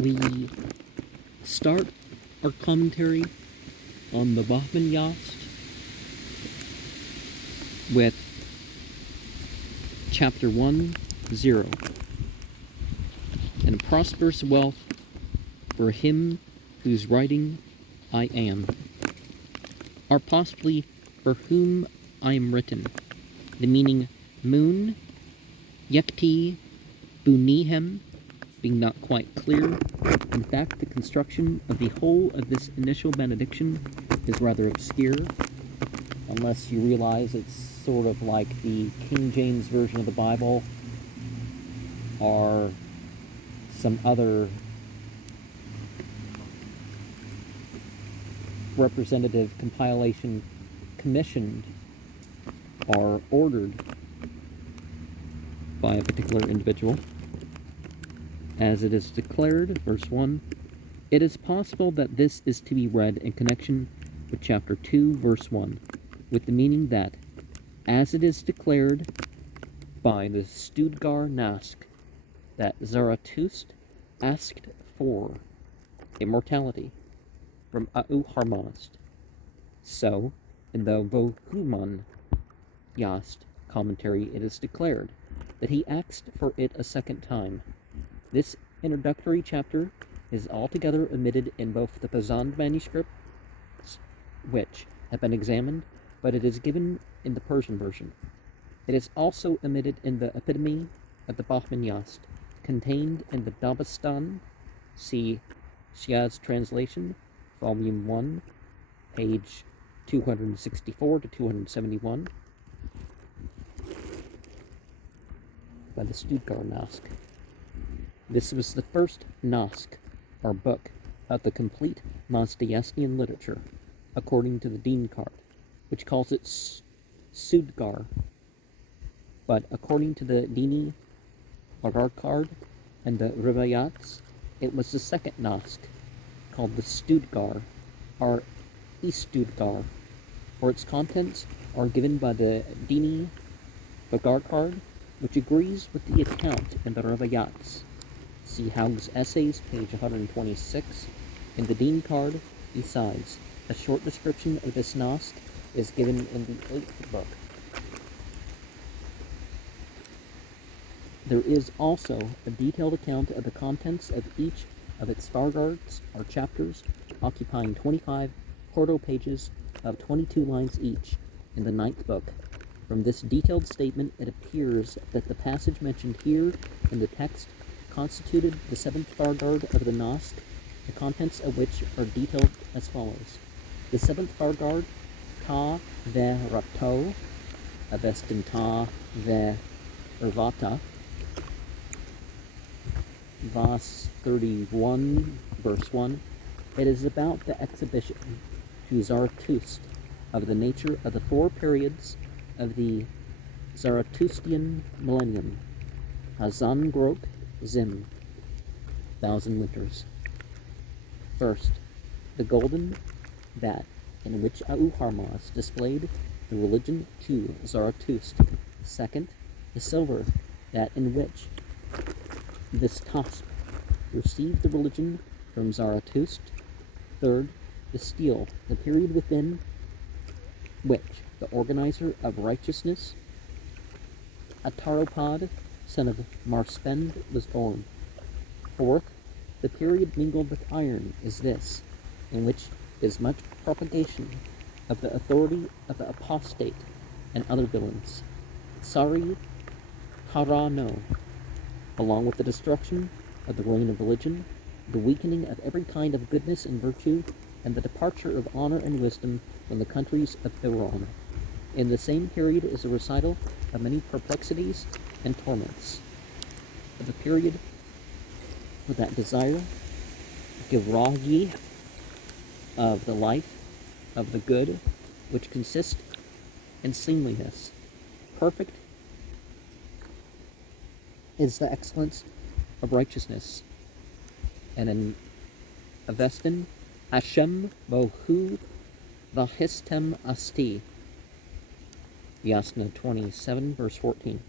we start our commentary on the Bahman Yast with chapter 1:0. And prosperous wealth for him whose writing I am, or possibly for whom I am written. The meaning moon, yekti, bunihem, being not quite clear. In fact, the construction of the whole of this initial benediction is rather obscure, unless you realize it's sort of like the King James Version of the Bible, or some other representative compilation commissioned or ordered by a particular individual. As it is declared, verse 1, it is possible that this is to be read in connection with chapter 2, verse 1, with the meaning that, as it is declared by the Studgar Nask, that Zarathustra asked for immortality from Harmast. So, in the Bahman Yast commentary, it is declared that he asked for it a second time. This introductory chapter is altogether omitted in both the Pazand manuscripts, which have been examined, but it is given in the Persian version. It is also omitted in the epitome of the Bahman Yast, contained in the Dabastan, see Shiaz's translation, volume 1, page 264 to 271, by the Studgar Nask. This was the first Nask, or book, of the complete Mazdayastian literature, according to the Dean card, which calls it Sudgar. But according to the Dini Bagar card and the Rivayats, it was the second Nask, called the Studgar, or Istudgar, for its contents are given by the Dini Bagar card, which agrees with the account in the Rivayats. See Haug's Essays, page 126. In the Dean card, besides, a short description of this Nask is given in the 8th book. There is also a detailed account of the contents of each of its Fargards, or chapters, occupying 25 quarto pages of 22 lines each in the 9th book. From this detailed statement, it appears that the passage mentioned here in the text constituted the 7th Fargard of the Nask, the contents of which are detailed as follows. The 7th Fargard, ta ve rapto, avestinta ve ervata, Vas 31, verse 1, it is about the exhibition to Zarathustra of the nature of the 4 periods of the Zarathustrian millennium, Hazan Grok Zim, 1,000 winters. First, the golden vat in which Harmast displayed the religion to Zarathustra. Second, the silver vat in which this Tasp received the religion from Zarathustra. Third, the steel, the period within which the organizer of righteousness, Ataropad, son of Marspend, was born. Fourth, the period mingled with iron is this, in which is much propagation of the authority of the apostate and other villains. Sari Harano, along with the destruction of the reign of religion, the weakening of every kind of goodness and virtue, and the departure of honor and wisdom from the countries of Iran. In the same period is a recital of many perplexities and torments. Of the period for that desire, Givrahi, of the life of the good, which consists in seemliness. Perfect is the excellence of righteousness. And in Avestin, Hashem Bohu Vahistem Asti, Yasna 27, verse 14.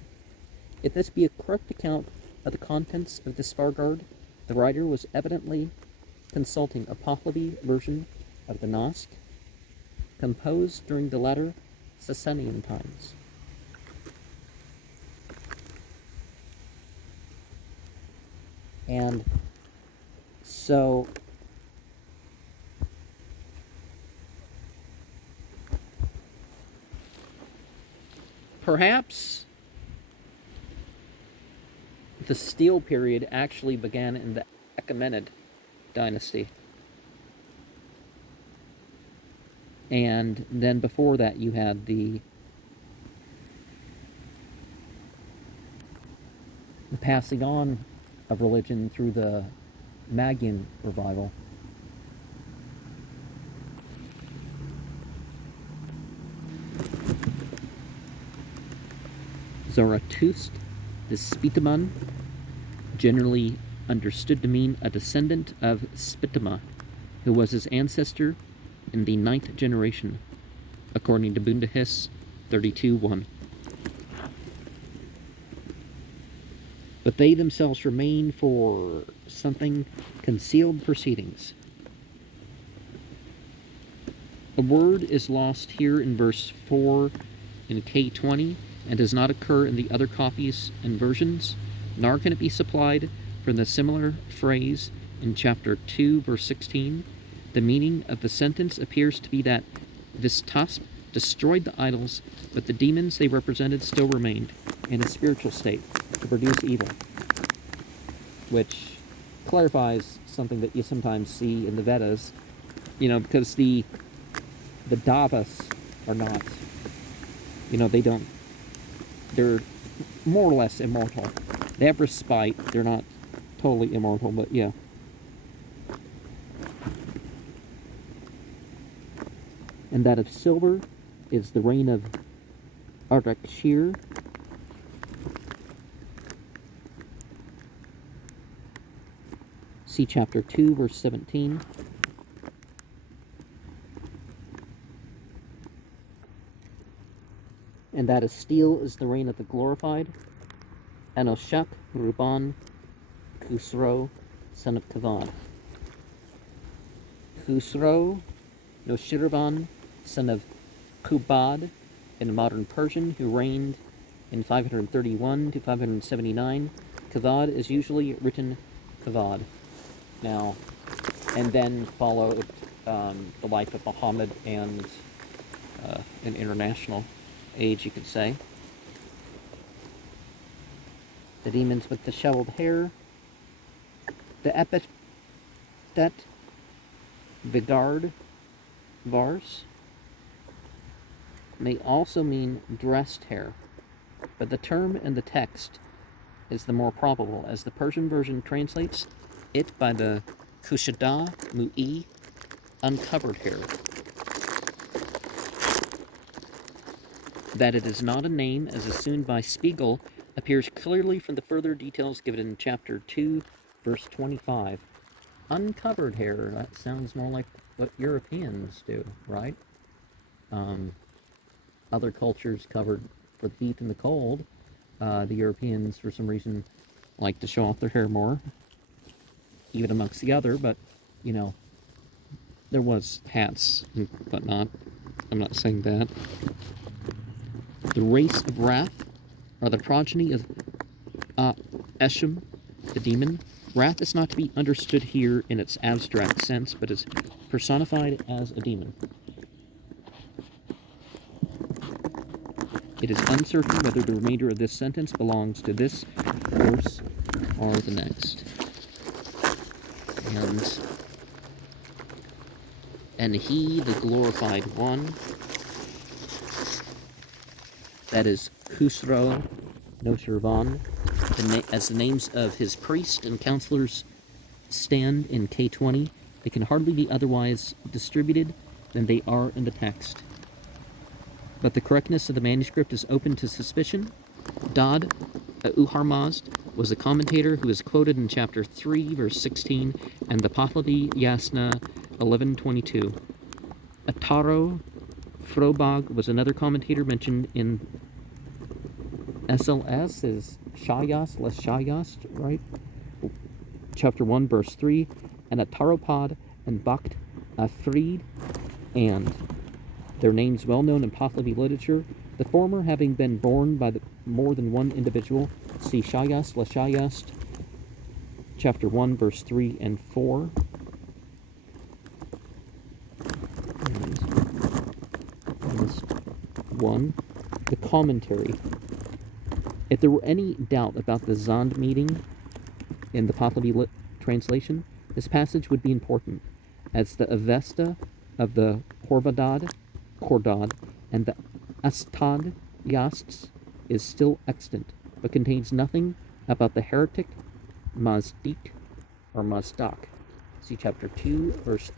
If this be a correct account of the contents of this Fargard, The writer was evidently consulting a Pahlavi version of the Gnostic, composed during the latter Sasanian times. And so perhaps the Steel period actually began in the Achaemenid dynasty. And then before that you had the passing on of religion through the Magian revival. Zarathustra, the Spitaman, generally understood to mean a descendant of Spitama, who was his ancestor in the 9th generation, according to Bundahis 32:1. But they themselves remain for something concealed proceedings. A word is lost here in verse 4 in K20 and does not occur in the other copies and versions, nor can it be supplied from the similar phrase in chapter 2, verse 16. The meaning of the sentence appears to be that Vistasp destroyed the idols, but the demons they represented still remained in a spiritual state to produce evil, which clarifies something that you sometimes see in the Vedas, because the Davas are not, they're more or less immortal. They have respite. They're not totally immortal, but yeah. And that of silver is the reign of Ardashir. See chapter 2, verse 17. And that of steel is the reign of the glorified Anoshak Ruban Khusro, son of Kavad. Khusro Noshirvan, son of Kubad, in modern Persian, who reigned in 531 to 579. Kavad is usually written Kavad. Now, and then followed the life of Muhammad and an international age, you could say. The demons with the shoveled hair. The epithet Vigard Vars may also mean dressed hair, but the term in the text is the more probable, as the Persian version translates it by the Kushada Mu'i, uncovered hair. That it is not a name, as assumed by Spiegel, appears clearly from the further details given in chapter 2, verse 25. Uncovered hair, that sounds more like what Europeans do, right? Other cultures covered for the heat and the cold. The Europeans, for some reason, like to show off their hair more, even amongst the other, but, there was hats and whatnot. I'm not saying that. The race of Wrath are the progeny of Eshem, the demon. Wrath is not to be understood here in its abstract sense, but is personified as a demon. It is uncertain whether the remainder of this sentence belongs to this verse or the next. And he, the glorified one, that is Khusro Noshirvan, as the names of his priest and counselors stand in K20, they can hardly be otherwise distributed than they are in the text. But the correctness of the manuscript is open to suspicion. Dad Uharmazd was a commentator who is quoted in chapter 3, verse 16, and the Pahlavi Yasna 11:22. Ataro Frobag was another commentator mentioned in SLS, is Shayast, less Shayast, right? chapter 1, verse 3, and a Taropod and Bakht Afrid, and their names well known in Pahlavi literature, the former having been borne by more than one individual. See Shayast, Lashayast, chapter 1, verse 3 and 4. List 1. The commentary. If there were any doubt about the Zand meeting in the Pahlavi translation, this passage would be important, as the Avesta of the Kordad, and the Astad Yasts is still extant, but contains nothing about the heretic Mazdik or Mazdak. See chapter 2, verse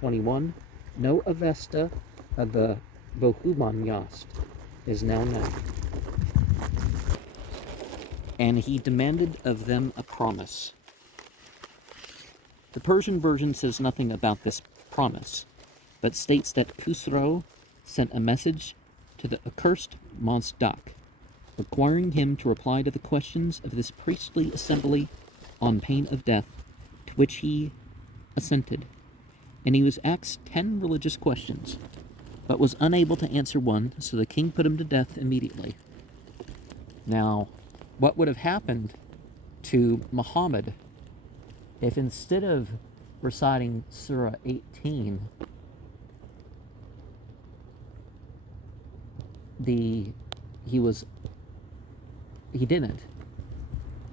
21. No Avesta of the Bahman Yast is now known. And he demanded of them a promise. The Persian version says nothing about this promise, but states that Khusro sent a message to the accursed Mazdak, requiring him to reply to the questions of this priestly assembly on pain of death, to which he assented. And he was asked 10 religious questions, but was unable to answer one, so the king put him to death immediately. Now, what would have happened to Muhammad if instead of reciting Surah 18, he didn't,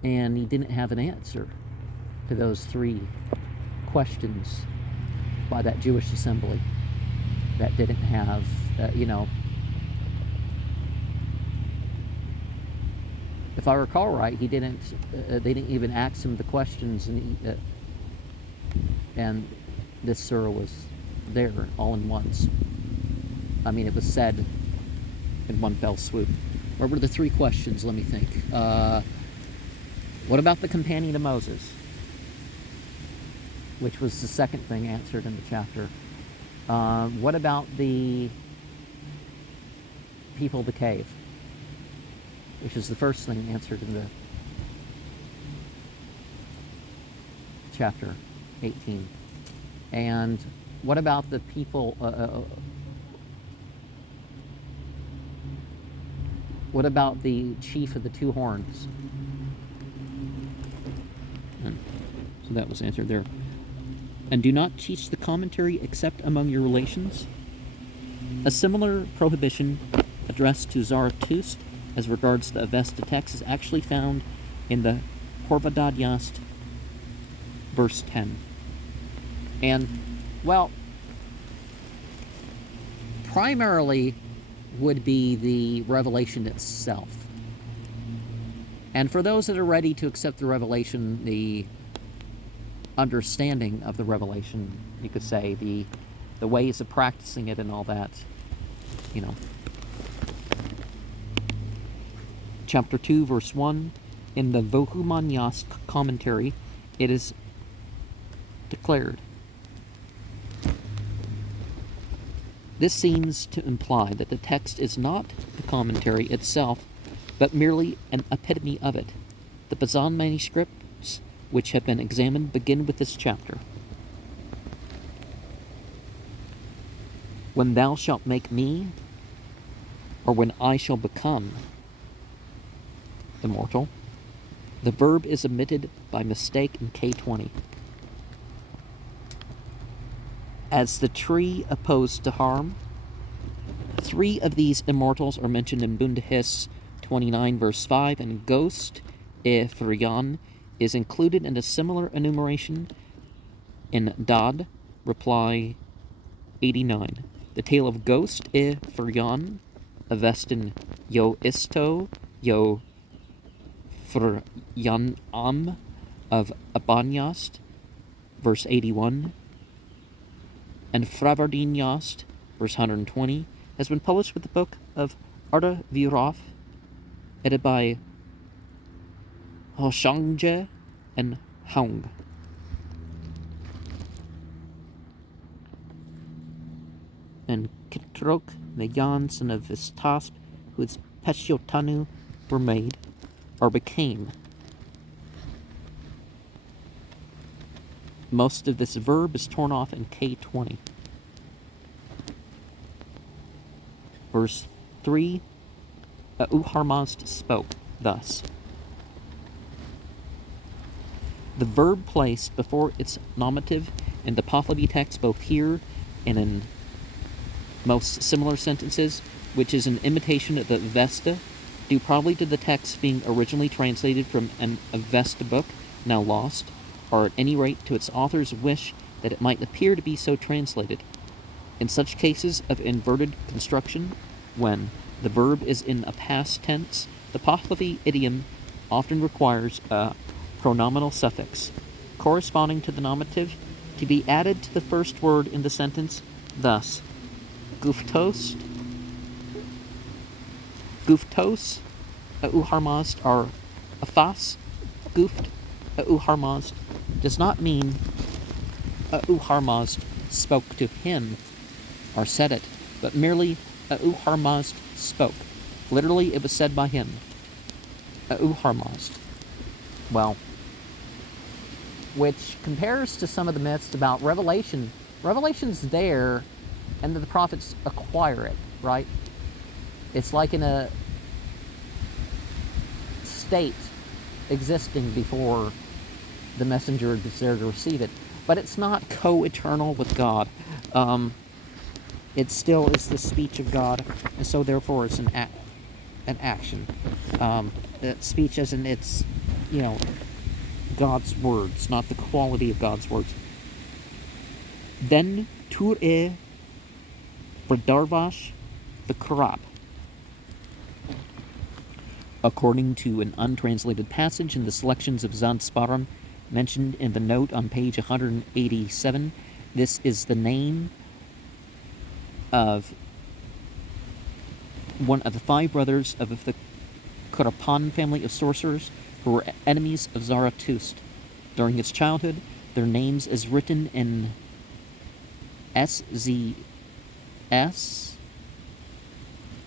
and he didn't have an answer to those 3 questions by that Jewish assembly that didn't have, if I recall right, they didn't even ask him the questions, and this surah was there all in once. I mean, it was said in one fell swoop. What were the 3 questions? Let me think. What about the companion of Moses? Which was the second thing answered in the chapter. What about the people of the cave? Which is the first thing answered in the chapter 18. And what about the people, what about the chief of the 2 horns? And so that was answered there. And do not teach the commentary except among your relations. A similar prohibition addressed to Zarathustra as regards the Avesta text is actually found in the Horvadad Yast, verse 10. And, well, primarily would be the revelation itself. And for those that are ready to accept the revelation, the understanding of the revelation, you could say, the ways of practicing it and all that, Chapter 2, verse 1, in the Bahman Yast commentary, it is declared. This seems to imply that the text is not the commentary itself, but merely an epitome of it. The Bahman manuscripts, which have been examined, begin with this chapter. When thou shalt make me, or when I shall become immortal, the verb is omitted by mistake in K20. As the tree opposed to harm, 3 of these immortals are mentioned in Bundahis 29, verse 5, and Ghost Fryan is included in a similar enumeration in Dad, reply 89. The tale of Ghost Fryan, Avestin Yo Isto, Yo Fryan of Bahman Yast, verse 81, and Fravardin Yast, verse 120, has been published with the book of Arda Viraf, edited by Hoshangje and Haung. And Kitrok, the Yan, son of Vistasp, whose Peshiotanu were made, or became. Most of this verb is torn off in K20. Verse 3, Uharmazd spoke thus. The verb placed before its nominative in the Pahlavi text, both here and in most similar sentences, which is an imitation of the Avesta, due probably to the text being originally translated from an Avesta book, now lost, or at any rate to its author's wish that it might appear to be so translated. In such cases of inverted construction, when the verb is in a past tense, the Pahlavi idiom often requires a pronominal suffix, corresponding to the nominative, to be added to the first word in the sentence. Thus, guftos, uharmazd, or afas, guft, uharmazd, does not mean uharmazd spoke to him or said it, but merely uharmazd spoke. Literally, it was said by him. Uharmazd. Well, which compares to some of the myths about Revelation. Revelation's there, and the prophets acquire it, right? It's like in a state existing before the messenger is there to receive it. But it's not co-eternal with God. It still is the speech of God, and so therefore it's an action. Speech as in it's, God's words, not the quality of God's words. Then Tur-e Bradarvash the Krap. According to an untranslated passage in the selections of Zandsparam mentioned in the note on page 187, this is the name of one of the 5 brothers of the Kurapan family of sorcerers who were enemies of Zarathustra. During his childhood, their names, as written in SZS,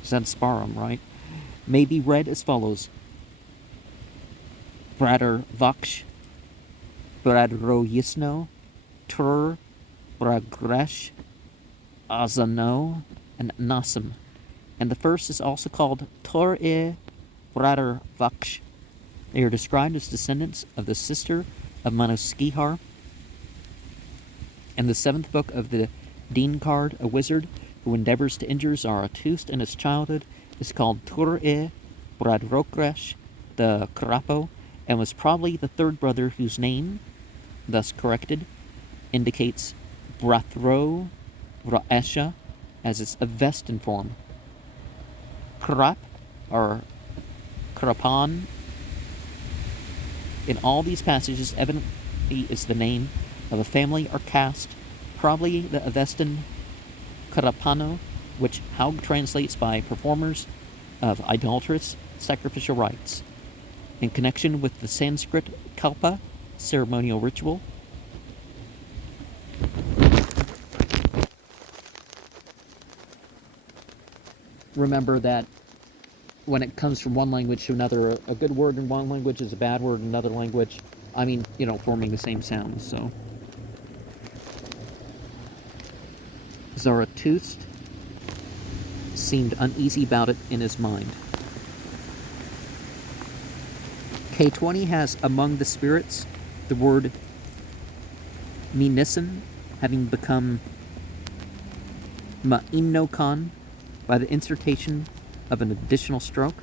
Zandsparam, right, may be read as follows: Bradar Vaksh, Bradroyisno, Tur, Bragresh, Azano, and Nasam. And the first is also called Tur-e Bradar Vaksh. They are described as descendants of the sister of Manoskihar. And the 7th book of the Dean card, a wizard who endeavors to injure Zarathustra in his childhood, is called Tur-e Bradrokresh the Karapo, and was probably the 3rd brother whose name, thus corrected, indicates Brathro Raesha as its Avestan form. Krap, or Karapan, in all these passages evidently is the name of a family or caste, probably the Avestan Karapano, which Haug translates by performers of idolatrous sacrificial rites. In connection with the Sanskrit kalpa, ceremonial ritual, remember that when it comes from one language to another, a good word in one language is a bad word in another language. I mean, forming the same sound, so. Zarathustra seemed uneasy about it in his mind. K20 has among the spirits the word Minisan, having become Ma'innokan by the insertion of an additional stroke.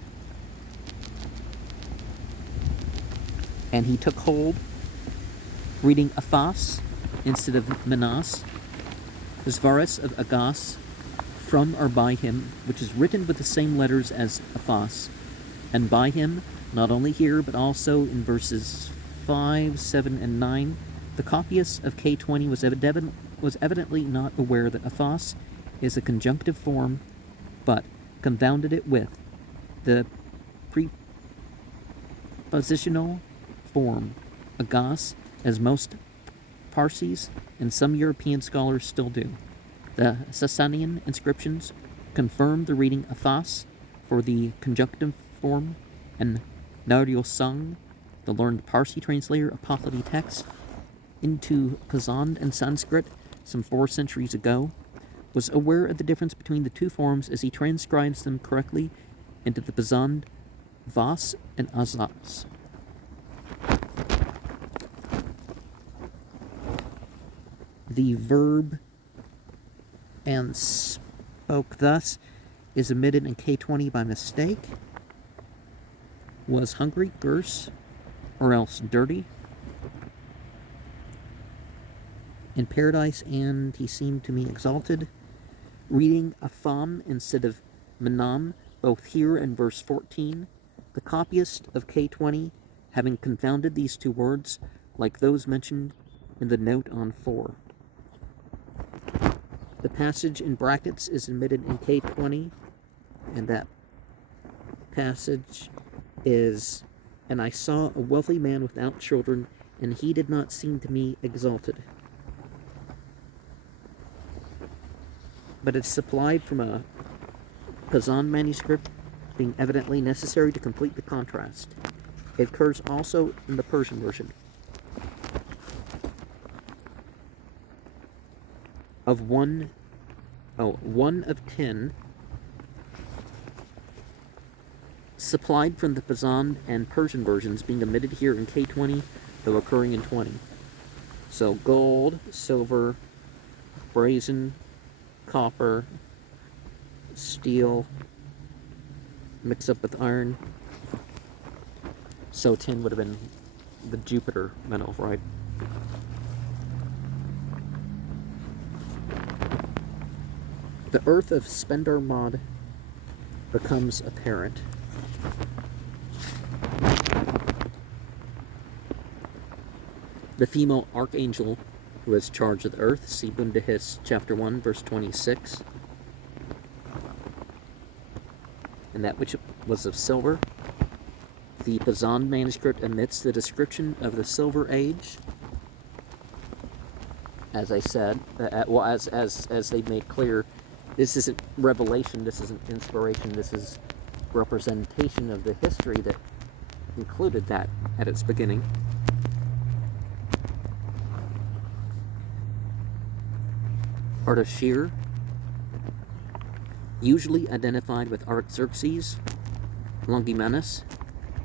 And he took hold, reading Afas instead of Minas, Svares of Agas, from or by him, which is written with the same letters as Afas, and by him, not only here, but also in verses 5, 7, and 9. The copyist of K20 was evidently not aware that Afas is a conjunctive form, but confounded it with the prepositional form, Agas, as most Parsis and some European scholars still do. The Sasanian inscriptions confirm the reading Afas for the conjunctive form, and Naryosang, the learned Parsi translator of Pahlavi text, into Pazand and Sanskrit some 4 centuries ago, was aware of the difference between the two forms as he transcribes them correctly into the Pazand Vas and Azaz. The verb "and spoke thus" is omitted in K20 by mistake. Was hungry, gross, or else dirty. In paradise, and he seemed to me exalted. Reading Afam instead of Manam, both here and verse 14. The copyist of K20 having confounded these two words, like those mentioned in the note on 4. The passage in brackets is omitted in K20, and that passage is, "And I saw a wealthy man without children, and he did not seem to me exalted." But it's supplied from a Kazan manuscript, being evidently necessary to complete the contrast. It occurs also in the Persian version. One of 10 supplied from the Pazand and Persian versions, being omitted here in K20, though occurring in 20. So gold, silver, brazen, copper, steel, mixed up with iron. So tin would have been the Jupiter metal, right? The earth of Spendar Mod becomes apparent. The female archangel who has charge of the earth, see Bundahis chapter 1, verse 26. And that which was of silver. The Pazand manuscript omits the description of the Silver Age. As I said, as they made clear, this isn't revelation, this isn't inspiration, this is representation of the history that included that at its beginning. Artaxerxes, usually identified with Artaxerxes Longimanus,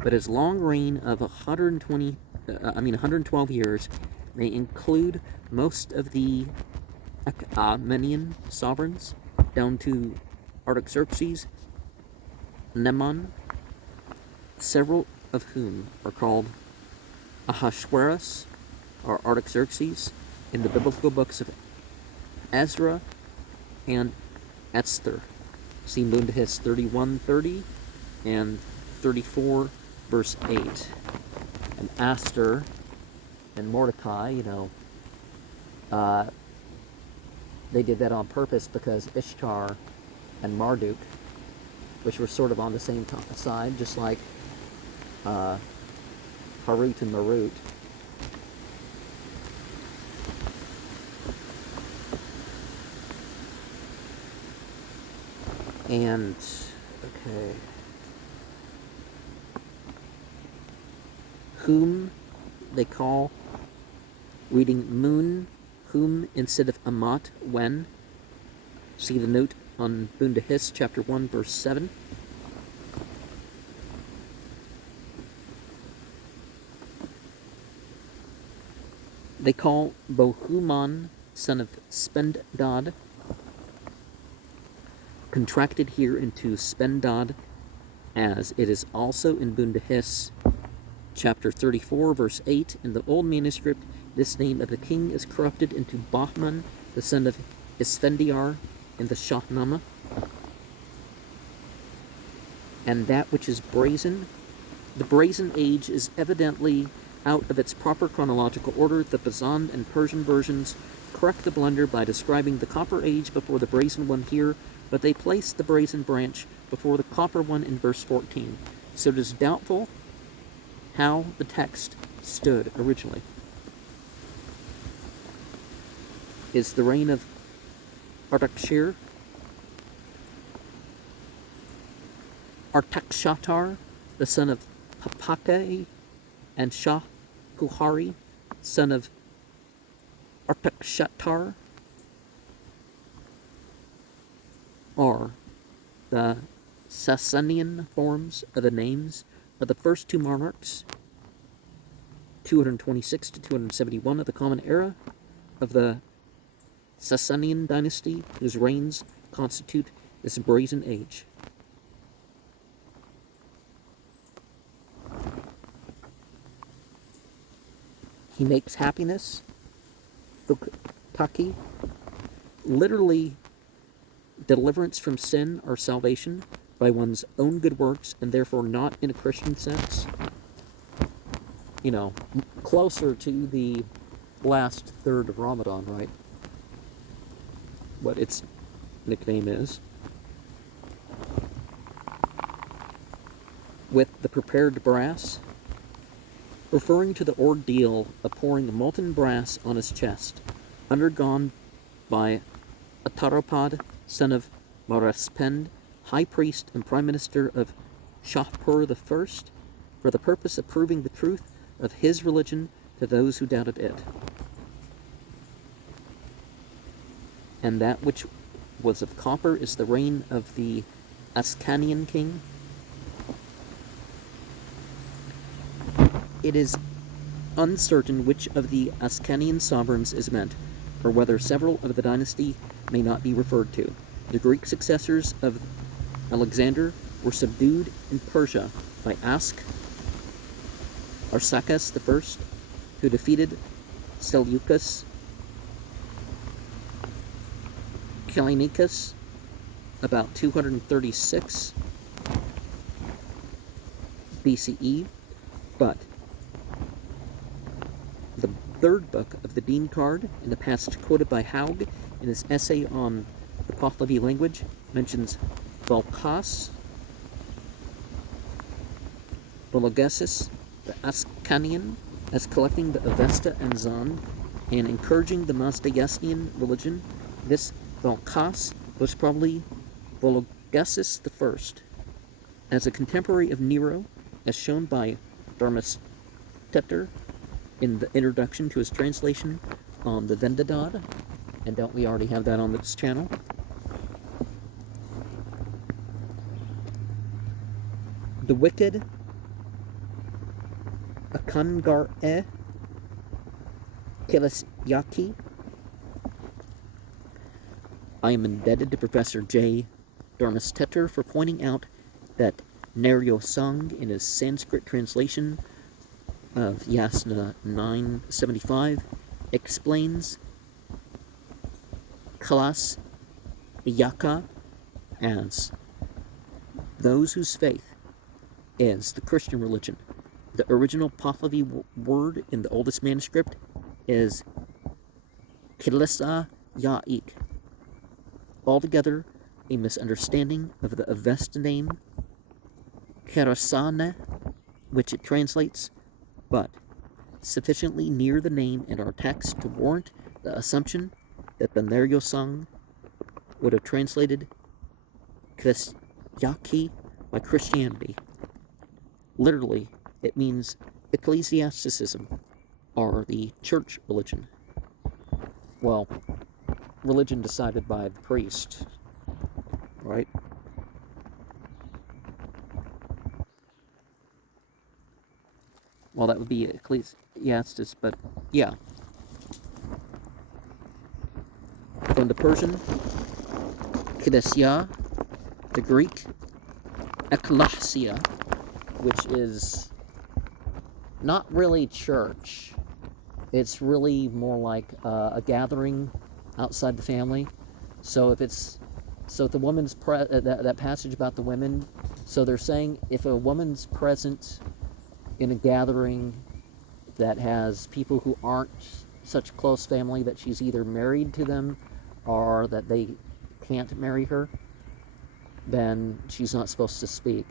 but his long reign of 112 years may include most of the Achaemenian sovereigns, down to Artaxerxes, Neman, several of whom are called Ahasuerus or Artaxerxes in the biblical books of Ezra and Esther. See Bundahis 31:30 and 34 verse 8. And Esther and Mordecai, they did that on purpose because Ishtar and Marduk, which were sort of on the same side, just like Harut and Marut. And, okay, whom they call, reading moon, whom instead of amat, when. See the note on Bundahis chapter 1 verse 7. They call Bohuman, son of Spendad, contracted here into Spendad, as it is also in Bundahis chapter 34 verse 8. In the old manuscript, this name of the king is corrupted into Bahman, the son of Isfendiar, in the Shahnameh. And that which is brazen, the brazen age is evidently out of its proper chronological order. The Pazand and Persian versions correct the blunder by describing the copper age before the brazen one here, but they place the brazen branch before the copper one in verse 14. So it is doubtful how the text stood originally. Is the reign of Artaxerxes, Artaxatar, the son of Papake, and Shah Kuhari, son of Artaxerxes are the Sasanian forms of the names of the first two monarchs, 226 to 271 of the Common Era of the Sasanian dynasty, whose reigns constitute this brazen age. He makes happiness, Taki, literally deliverance from sin or salvation by one's own good works, and therefore not in a Christian sense. You know, closer to the last third of Ramadan, right? What its nickname is. With the prepared brass, referring to the ordeal of pouring molten brass on his chest, undergone by Ataropad, son of Maraspend, high priest and prime minister of Shahpur I, for the purpose of proving the truth of his religion to those who doubted it. And that which was of copper is the reign of the Ascanian king. It is uncertain which of the Ascanian sovereigns is meant, or whether several of the dynasty may not be referred to. The Greek successors of Alexander were subdued in Persia by Arsaces I, who defeated Seleucus Callinicus about 236 BCE, but the third book of the Dean Card, in the passage quoted by Haug in his essay on the Pahlavi language, mentions Vologases, the Ascanian, as collecting the Avesta and Zan and encouraging the Mazdayastian religion. This Vologases was probably Vologases I, as a contemporary of Nero, as shown by Darmesteter in the introduction to his translation on the Vendidad. And don't we already have that on this channel? The wicked Akangar-e Kilisyaki. I am indebted to Professor J. Darmesteter for pointing out that Neryo Sung, in his Sanskrit translation of Yasna 975, explains Kalas Yaka as those whose faith is the Christian religion. The original Pahlavi word in the oldest manuscript is Kilisa Ya'ik. Altogether, a misunderstanding of the Avesta name Karasane, which it translates, but sufficiently near the name in our text to warrant the assumption that the Neryosang would have translated Kristyaki by Christianity. Literally, it means ecclesiasticism, or the church religion. Well, religion decided by the priest, right? Well, that would be ecclesiastes, but yeah. From the Persian, Kidesya, the Greek, Ekklasia, which is not really church. It's really more like a gathering outside the family. So if the woman's that passage about the women, so they're saying if a woman's present in a gathering that has people who aren't such close family, that she's either married to them or that they can't marry her, then she's not supposed to speak.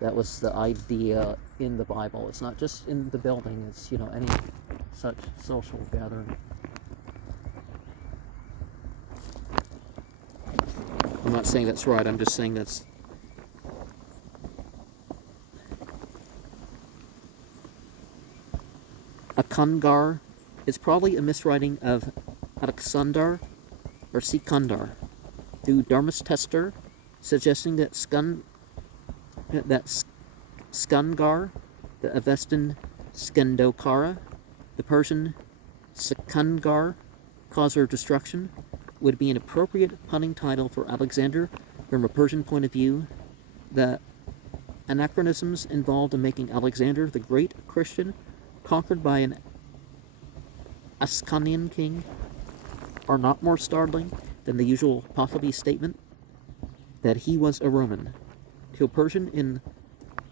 That was the idea in the Bible. It's not just in the building, it's, any such social gathering. I'm not saying that's right, I'm just saying that's... Akangar is probably a miswriting of Alexandar or Sikandar, through Dharmastester, suggesting that Skangar, the Avestan Skandokara, the Persian Sekundgar, causer of destruction, would be an appropriate punning title for Alexander from a Persian point of view. The anachronisms involved in making Alexander the Great Christian, conquered by an Ascanian king, are not more startling than the usual Pahlavi statement that he was a Roman. To a Persian in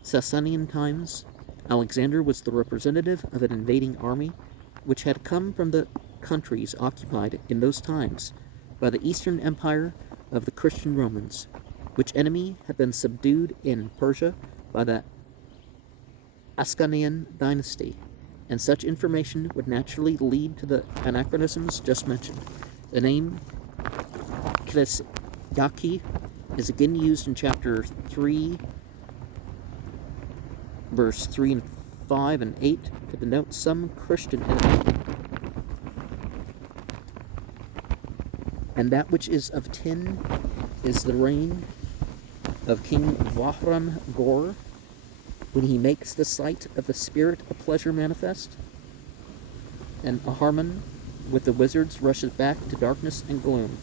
Sasanian times, Alexander was the representative of an invading army which had come from the countries occupied in those times by the Eastern Empire of the Christian Romans, which enemy had been subdued in Persia by the Ascanian dynasty, and such information would naturally lead to the anachronisms just mentioned. The name Klesyaki is again used in chapter 3, verse 3 and 5 and 8 to denote some Christian enemy. And that which is of tin is the reign of King Vahram Gor, when he makes the sight of the spirit of pleasure manifest, and Aharman with the wizards rushes back to darkness and gloom.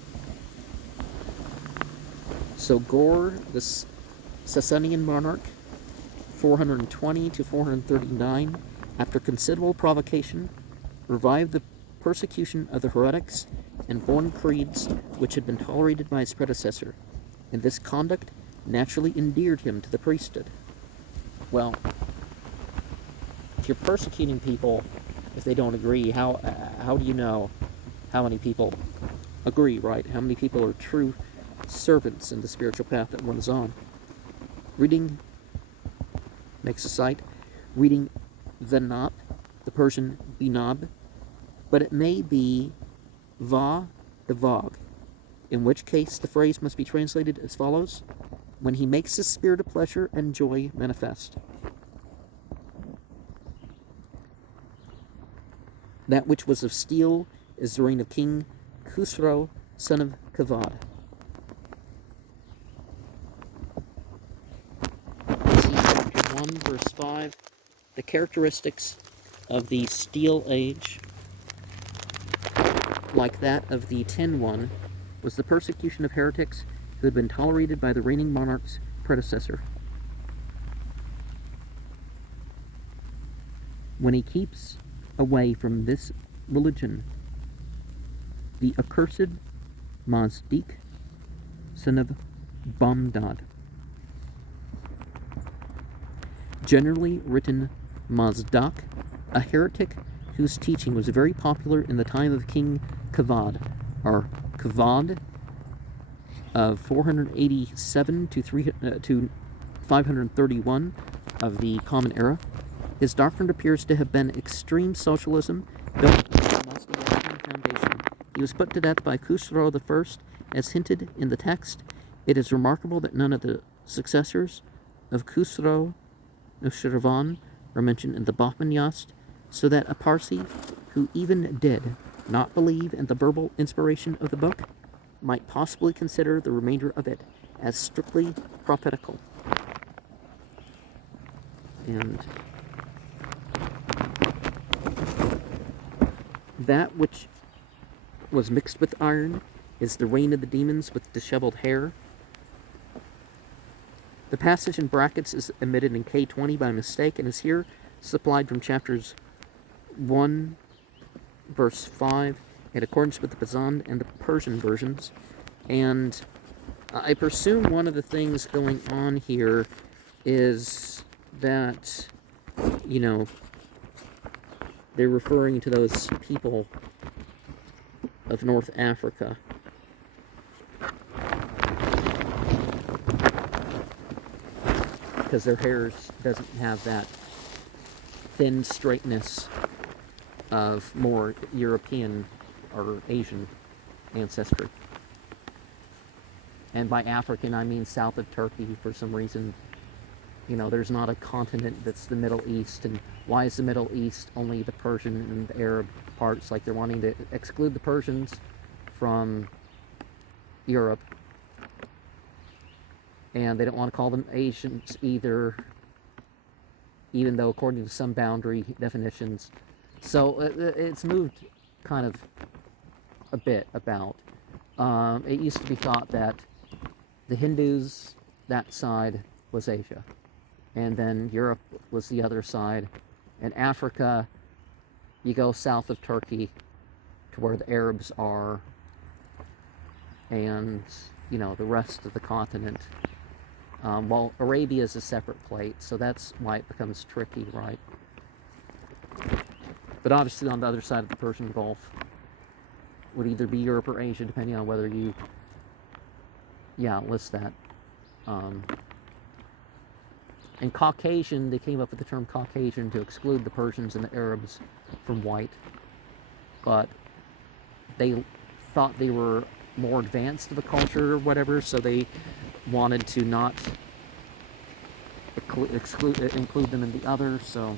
So Gor, the Sasanian monarch, 420 to 439, after considerable provocation, revived the persecution of the heretics and foreign creeds which had been tolerated by his predecessor, and this conduct naturally endeared him to the priesthood. Well, if you're persecuting people if they don't agree, how do you know how many people agree, right? How many people are true servants in the spiritual path that one is on? Reading makes a sight. Reading Venab, the Persian Binab, but it may be Va the Vog, in which case the phrase must be translated as follows: when he makes his spirit of pleasure and joy manifest. That which was of steel is the reign of King Khusro, son of Kavad. See chapter 1, verse 5. The characteristics of the Steel Age, like that of the Tin one, was the persecution of heretics who had been tolerated by the reigning monarch's predecessor. When he keeps away from this religion, the accursed Mazdik, son of Bamdad, generally written Mazdak, a heretic whose teaching was very popular in the time of King Kavad, or Kavad, of 487 to 531 of the Common Era. His doctrine appears to have been extreme socialism built on the Zoroastrian foundation. He was put to death by Khusro I, as hinted in the text. It is remarkable that none of the successors of Khusro Nushirvan are mentioned in the Bahman Yast, so that a Parsi who even did not believe in the verbal inspiration of the book might possibly consider the remainder of it as strictly prophetical. And that which was mixed with iron is the reign of the demons with disheveled hair. The passage in brackets is omitted in K20 by mistake and is here supplied from chapters 1, verse 5, in accordance with the Bazan and the Persian versions. And I presume one of the things going on here is that, they're referring to those people of North Africa. Because their hair doesn't have that thin straightness of more European or Asian ancestry. And by African, I mean south of Turkey for some reason. You know, there's not a continent that's the Middle East, and why is the Middle East only the Persian and the Arab parts? Like, they're wanting to exclude the Persians from Europe, and they don't want to call them Asians either, even though according to some boundary definitions. So it's moved kind of a bit about. It used to be thought that the Hindus, that side was Asia, and then Europe was the other side, and Africa, you go south of Turkey to where the Arabs are, and, you know, the rest of the continent. Well, Arabia is a separate plate, so that's why it becomes tricky, right? But obviously on the other side of the Persian Gulf would either be Europe or Asia, depending on whether you, list that. And Caucasian, they came up with the term Caucasian to exclude the Persians and the Arabs from white. But they thought they were more advanced of a culture or whatever, so they wanted to not include them in the other, so